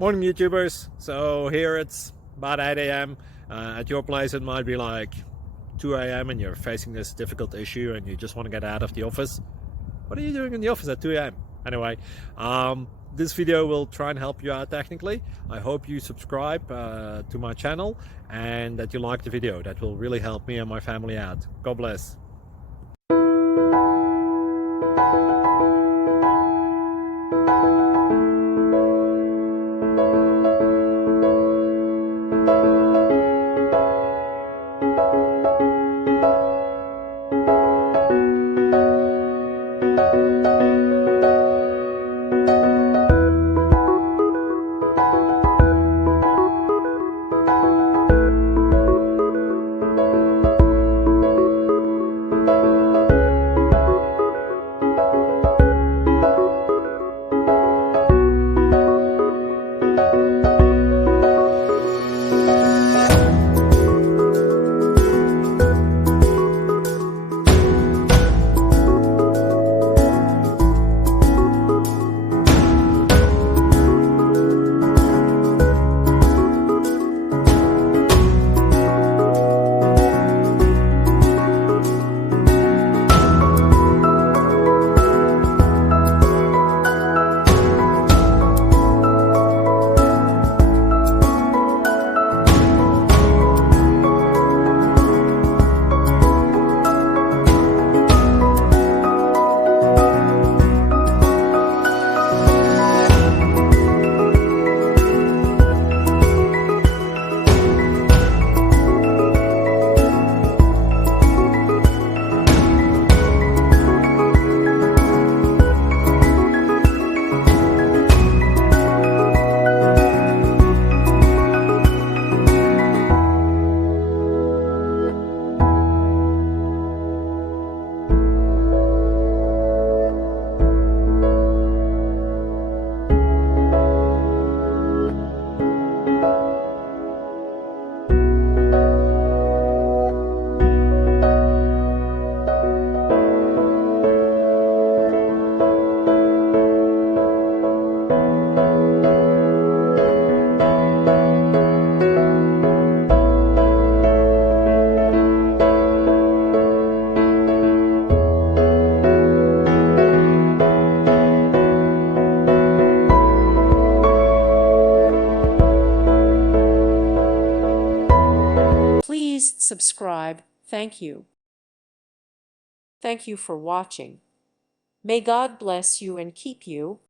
Morning, YouTubers. So here it's about 8 a.m. At your place it might be like 2 a.m. and you're facing this difficult issue and you just want to get out of the office. What are you doing in the office at 2 a.m.? Anyway, this video will try and help you out technically. I hope you subscribe to my channel and that you like the video. That will really help me and my family out. God bless. Please subscribe. Thank you. Thank you for watching. May God bless you and keep you.